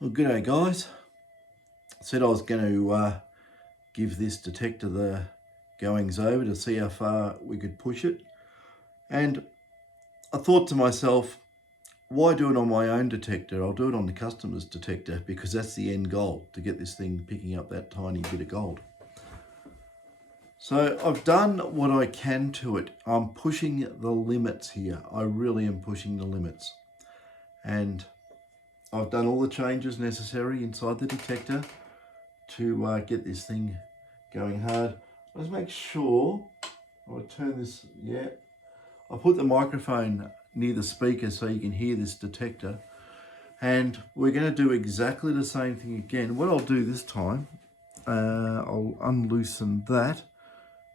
Well, g'day guys. Said I was going to give this detector the goings over to see how far we could push it. And I thought to myself, why do it on my own detector? I'll do it on the customer's detector because that's the end goal, to get this thing picking up that tiny bit of gold. So I've done what I can to it. I'm pushing the limits here. I really am pushing the limits. And I've done all the changes necessary inside the detector to get this thing going hard. Let's make sure I turn this, I put the microphone near the speaker so you can hear this detector, and we're going to do exactly the same thing again. What I'll do this time, I'll unloosen that,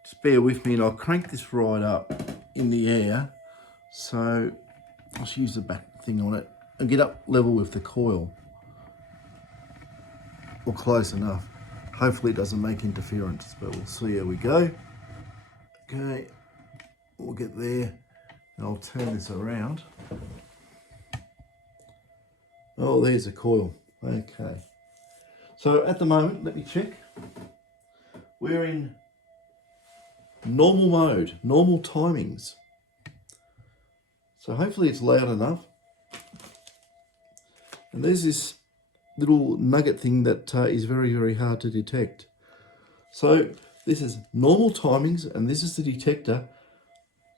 just bear with me, and I'll crank this right up in the air, so I'll just use the back thing on it and get up level with the coil, or close enough. Hopefully it doesn't make interference, but we'll see how we go. Okay, we'll get there, and I'll turn this around. Oh, there's a coil. Okay. So at the moment, let me check. We're in normal mode, normal timings. So hopefully it's loud enough. And there's this little nugget thing that is very, very hard to detect. So this is normal timings, and this is the detector.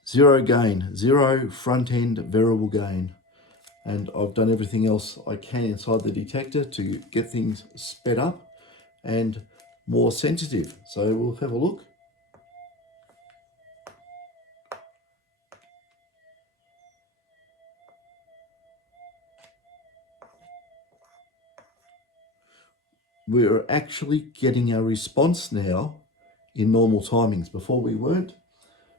Zero gain, zero front end variable gain. And I've done everything else I can inside the detector to get things sped up and more sensitive. So we'll have a look. We're actually getting a response now in normal timings. Before we weren't,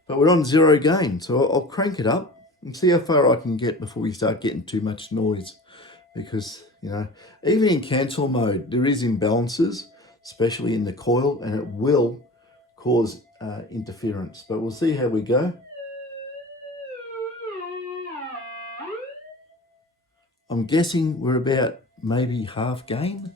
but we're on zero gain. So I'll crank it up and see how far I can get before we start getting too much noise. Because, you know, even in cancel mode, there is imbalances, especially in the coil, and it will cause interference. But we'll see how we go. I'm guessing we're about maybe half gain.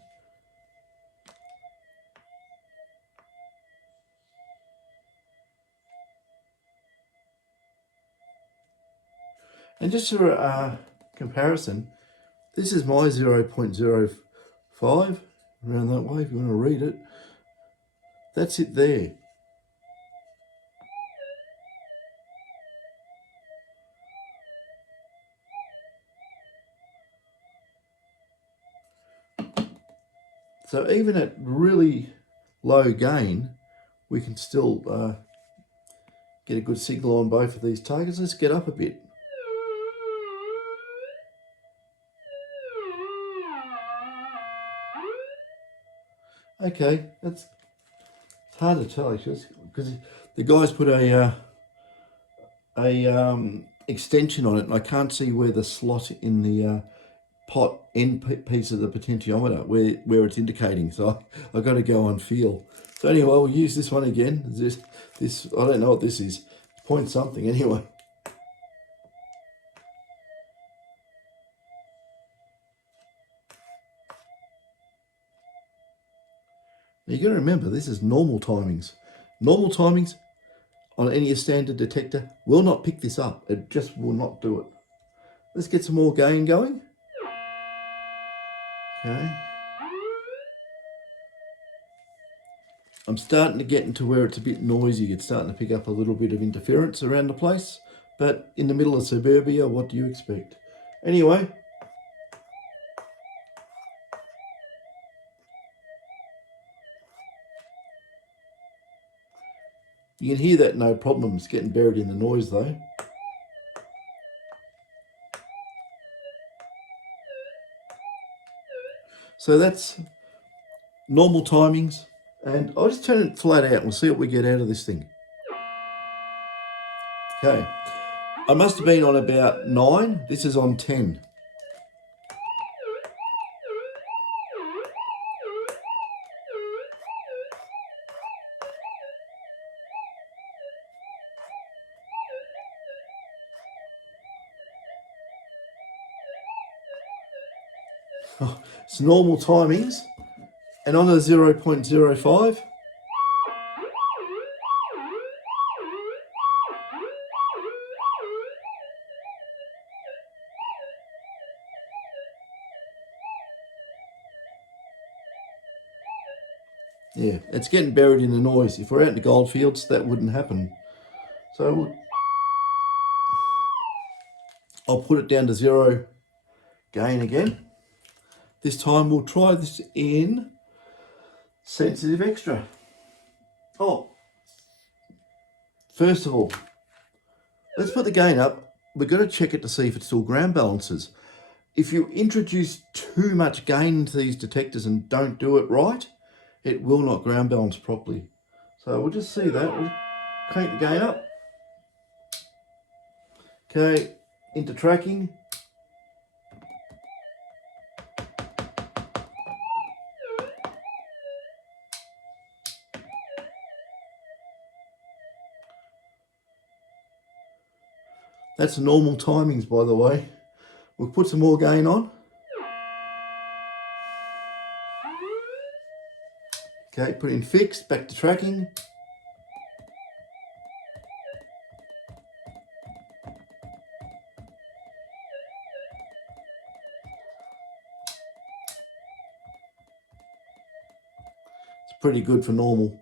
And just for a comparison, this is my 0.05, around that way if you want to read it. That's it there. So even at really low gain, we can still get a good signal on both of these targets. Let's get up a bit. Okay, it's hard to tell actually, because the guys put a extension on it, and I can't see where the slot in the pot end piece of the potentiometer where it's indicating. So I got to go on feel. So anyway, we'll use this one again. This I don't know what this is. Point something anyway. Now you got to remember, this is normal timings. Normal timings on any standard detector will not pick this up. It just will not do it. Let's get some more gain going. Okay. I'm starting to get into where it's a bit noisy. It's starting to pick up a little bit of interference around the place. But in the middle of suburbia, what do you expect? Anyway, you can hear that no problem. It's getting buried in the noise though. So that's normal timings. And I'll just turn it flat out and we'll see what we get out of this thing. Okay, I must have been on about 9. This is on 10. It's normal timings, and on a 0.05, yeah, it's getting buried in the noise. If we're out in the goldfields, that wouldn't happen. So I'll put it down to 0 gain again. This time we'll try this in sensitive extra. Oh, first of all, let's put the gain up. We're going to check it to see if it still ground balances. If you introduce too much gain into these detectors and don't do it right, it will not ground balance properly. So we'll just see that. We'll crank the gain up. Okay, into tracking. That's normal timings, by the way. We'll put some more gain on. Okay, put in fixed, back to tracking. It's pretty good for normal.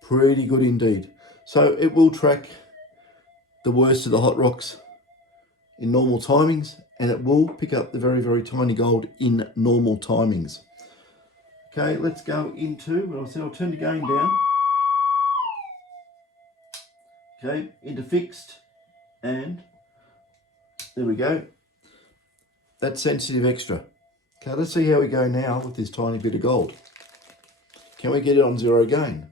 Pretty good indeed. So it will track the worst of the hot rocks in normal timings, and it will pick up the very, very tiny gold in normal timings. Okay, let's go into, well, I'll turn the gain down. Okay, into fixed, and there we go. That's sensitive extra. Okay, let's see how we go now with this tiny bit of gold. Can we get it on 0 gain?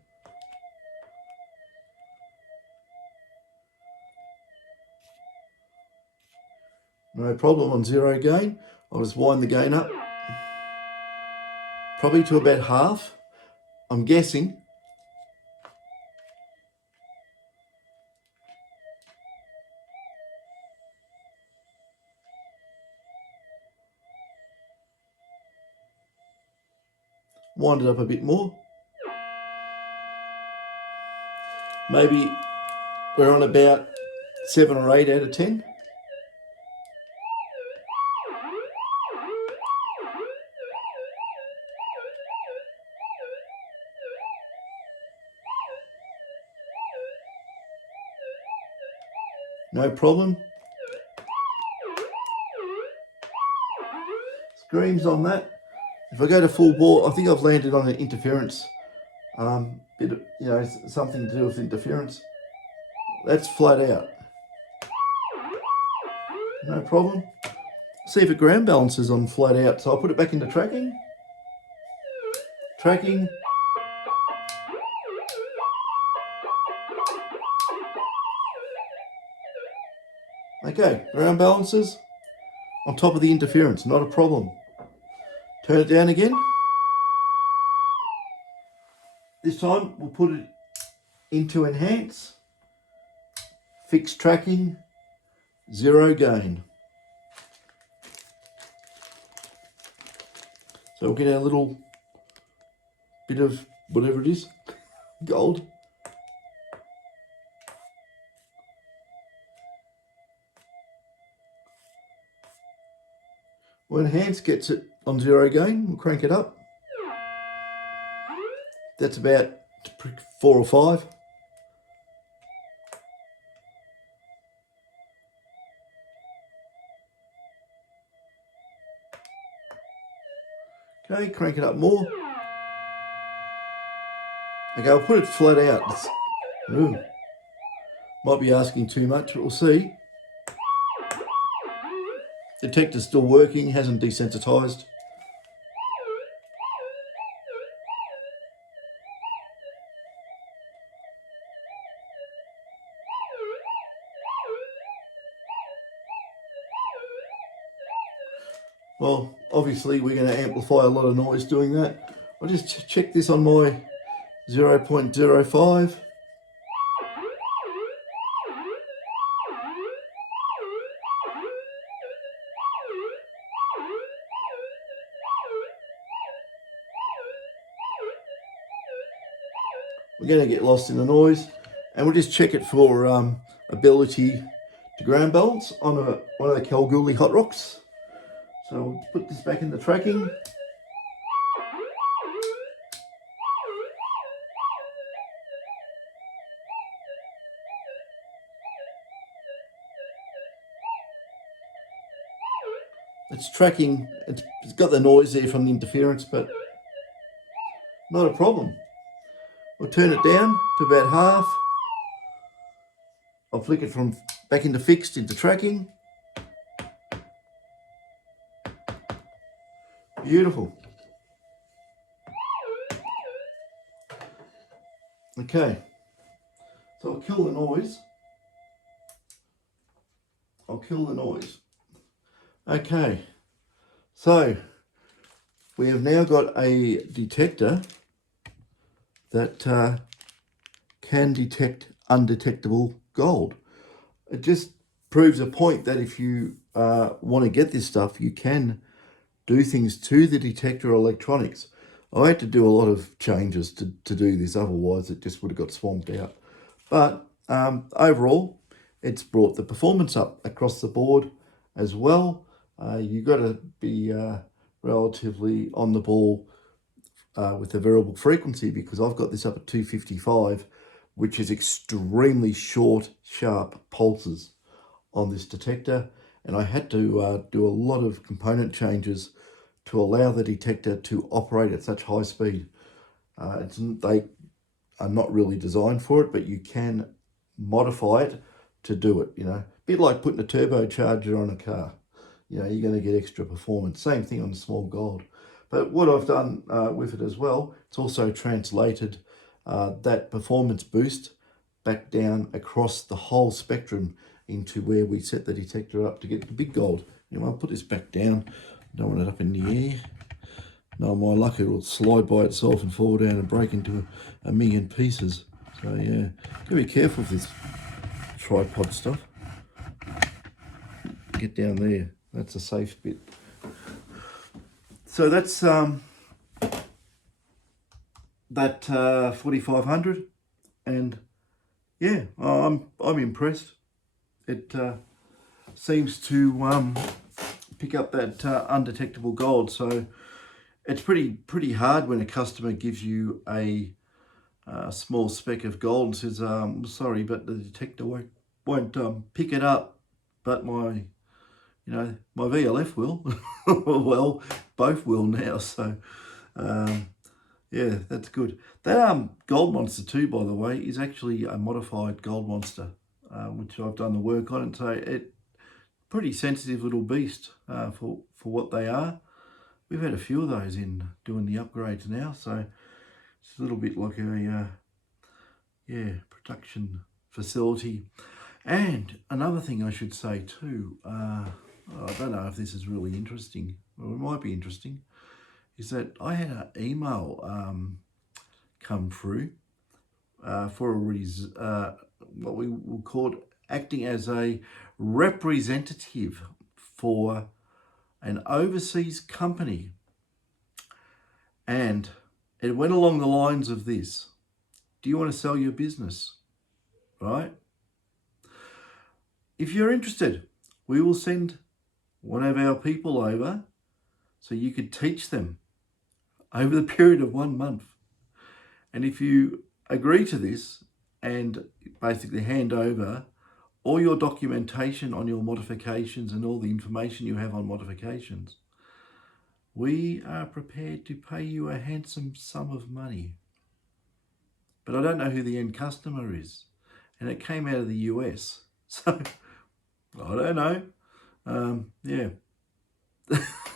No problem on 0 gain. I'll just wind the gain up. Probably to about half, I'm guessing. Wind it up a bit more. Maybe we're on about 7 or 8 out of 10. No problem. Screams on that. If I go to full bore, I think I've landed on an interference. Bit of, something to do with interference. That's flat out. No problem. See if it ground balances on flat out. So I'll put it back into tracking. Tracking. Okay, ground balances on top of the interference, not a problem. Turn it down again. This time we'll put it into enhance, fixed tracking, 0 gain. So we'll get our little bit of whatever it is, gold. When enhance gets it on 0 gain, we'll crank it up. That's about 4 or 5. Okay, crank it up more. Okay, I'll put it flat out. Might be asking too much, but we'll see. Detector's still working, hasn't desensitized. Well, obviously we're going to amplify a lot of noise doing that. I'll just check this on my 0.05. We're going to get lost in the noise, and we'll just check it for ability to ground balance on one of the Kalgoorlie hot rocks. So we'll put this back in the tracking. It's tracking, it's got the noise there from the interference, but not a problem. We'll turn it down to about half. I'll flick it from back into fixed into tracking. Beautiful. Okay, so I'll kill the noise. Okay, so we have now got a detector that can detect undetectable gold. It just proves a point that if you want to get this stuff, you can do things to the detector electronics. I had to do a lot of changes to do this, otherwise it just would have got swamped out. But overall, it's brought the performance up across the board as well. You've got to be relatively on the ball with the variable frequency, because I've got this up at 255, which is extremely short, sharp pulses on this detector. And I had to do a lot of component changes to allow the detector to operate at such high speed. They are not really designed for it, but you can modify it to do it, a bit like putting a turbocharger on a car. You're going to get extra performance. Same thing on the small gold. But what I've done with it as well, it's also translated that performance boost back down across the whole spectrum into where we set the detector up to get the big gold. I'll put this back down. Don't want it up in the air. No, my luck, it will slide by itself and fall down and break into a million pieces. So yeah, gotta be careful with this tripod stuff. Get down there. That's a safe bit. So that's that 4500, and yeah, I'm impressed. It seems to pick up that undetectable gold. So it's pretty hard when a customer gives you a small speck of gold and says, sorry, but the detector won't pick it up, but my VLF will. Well, both will now. So yeah, that's good. That gold monster too, by the way, is actually a modified gold monster, which I've done the work on, and so it pretty sensitive little beast for what they are. We've had a few of those in doing the upgrades now, so it's a little bit like a production facility. And another thing I should say too, I don't know if this is really interesting, or it might be interesting, is that I had an email come through for what we will call acting as a representative for an overseas company. And it went along the lines of this: do you want to sell your business? Right? If you're interested, we will send one of our people over so you could teach them over the period of 1 month. And if you agree to this and basically hand over all your documentation on your modifications and all the information you have on modifications, we are prepared to pay you a handsome sum of money. But I don't know who the end customer is. And it came out of the US. So, I don't know. Yeah.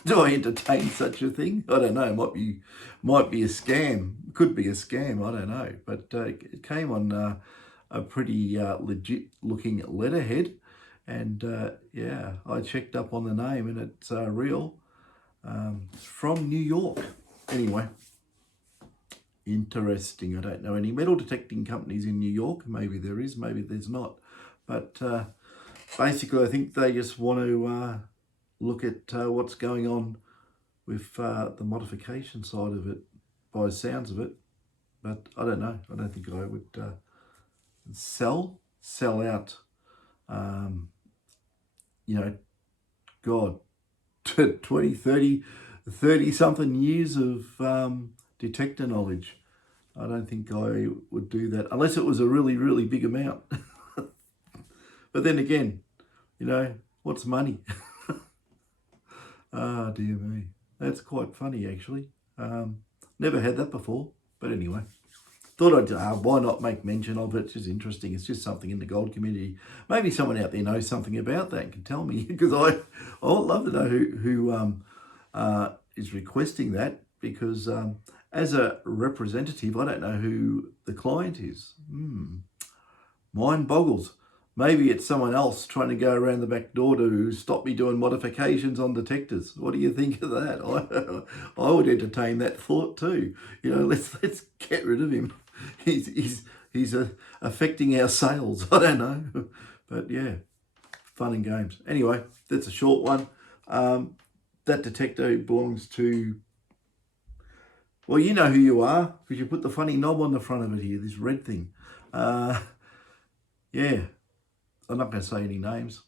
Do I entertain such a thing? I don't know. Might be a scam. Could be a scam. I don't know. But it came on a pretty legit looking letterhead, and yeah, I checked up on the name, and it's real. It's from New York. Anyway, interesting. I don't know any metal detecting companies in New York. Maybe there is. Maybe there's not. But basically, I think they just want to look at what's going on with the modification side of it, by the sounds of it. But I don't know. I don't think I would sell out, you know, God, 20, 30 something years of detector knowledge. I don't think I would do that unless it was a really, really big amount. But then again, you know, what's money? Ah, dear me. That's quite funny, actually. Never had that before. But anyway, thought I'd, why not make mention of it? It's just interesting. It's just something in the gold community. Maybe someone out there knows something about that and can tell me, because I would love to know who is requesting that, because as a representative, I don't know who the client is. Mind boggles. Maybe it's someone else trying to go around the back door to stop me doing modifications on detectors. What do you think of that? I would entertain that thought too. You know, let's get rid of him. He's affecting our sales. I don't know, but yeah, fun and games. Anyway, that's a short one. That detector belongs to, well, you know who you are, because you put the funny knob on the front of it here, this red thing. Yeah, I'm not going to say any names.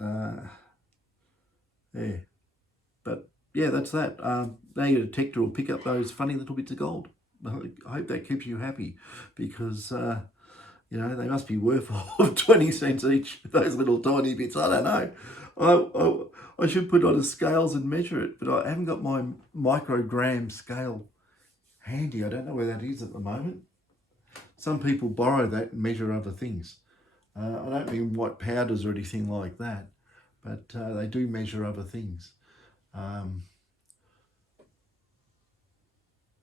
Yeah, but yeah, that's that. Now your detector will pick up those funny little bits of gold. I hope that keeps you happy, because you know, they must be worth 20 cents each, those little tiny bits. I don't know. I should put on a scales and measure it, but I haven't got my microgram scale handy. I don't know where that is at the moment. Some people borrow that and measure other things. I don't mean white powders or anything like that, but they do measure other things.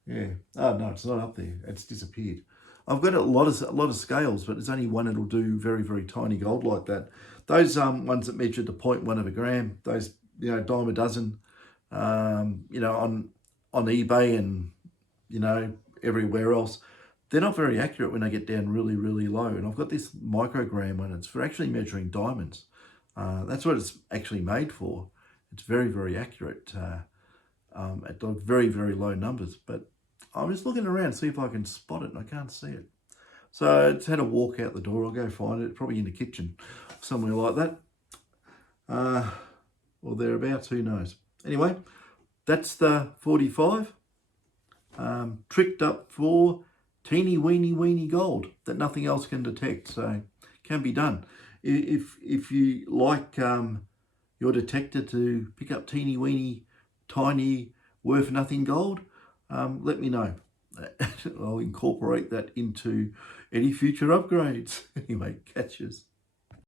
Yeah. Oh no, it's not up there. It's disappeared. I've got a lot of scales, but there's only one that'll do very, very tiny gold like that. Those ones that measure to 0.1 of a gram, those, you know, dime a dozen, you know, on eBay and, you know, everywhere else, they're not very accurate when they get down really, really low. And I've got this microgram one. It's for actually measuring diamonds. That's what it's actually made for. It's very, very accurate at very, very low numbers. But I'm just looking around to see if I can spot it, and I can't see it. So I just had to walk out the door. I'll go find it, probably in the kitchen, somewhere like that. Or thereabouts, who knows. Anyway, that's the 45. Tricked up for teeny weeny gold that nothing else can detect, so can be done. If you like your detector to pick up teeny weeny tiny worth nothing gold, let me know. I'll incorporate that into any future upgrades. Anyway, catches.